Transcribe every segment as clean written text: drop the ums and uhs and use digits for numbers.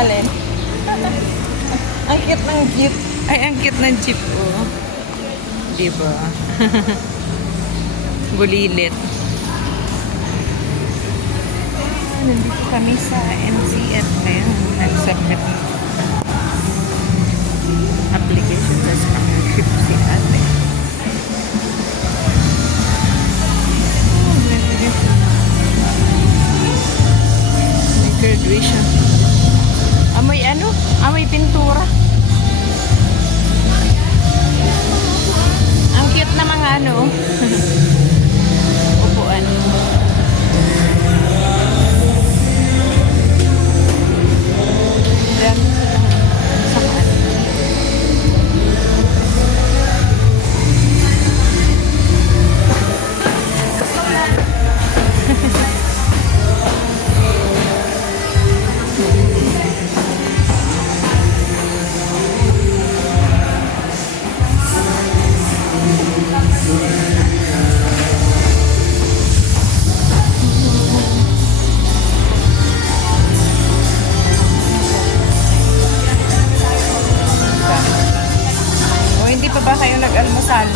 Alin? Ang cute ng jeep. Ay, ang cute ng jeep, oh. Diba? Bulilit. Nandito kami sa MCF ngayon. Nag-submit application sa scholarship si ate. May graduation. Amoy ano? Amoy pintura. Ang cute na mga ano. Upuan. Dami sa kaan. O, hindi pa ba kayo nag-almusal?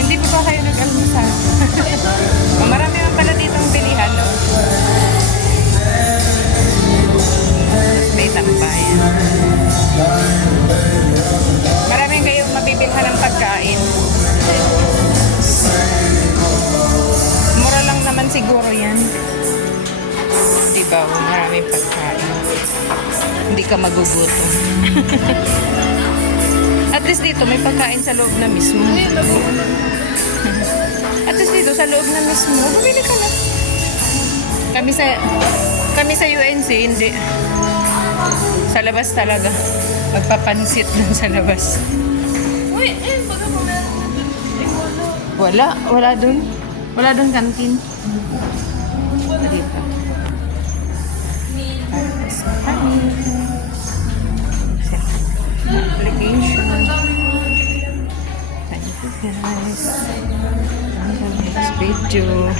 Hindi pa ba kayo nag-almusal? O, marami man pala ditong bilihan, no? May tambayan. Maraming kayong mabibilhan ng pagkain. Mura lang naman siguro yan. Diba? O, maraming pagkain. Hindi ka magugutom. At least dito may pagkain sa loob na mismo. At least dito sa loob na mismo, bumili ka na. Kami sa UNC, hindi. Sa labas talaga. Magpapansit dun sa labas. Uy, baga mo meron na dun. Wala dun. Wala dun kantin. Dito. Application. Thank you guys. Hanggang next video.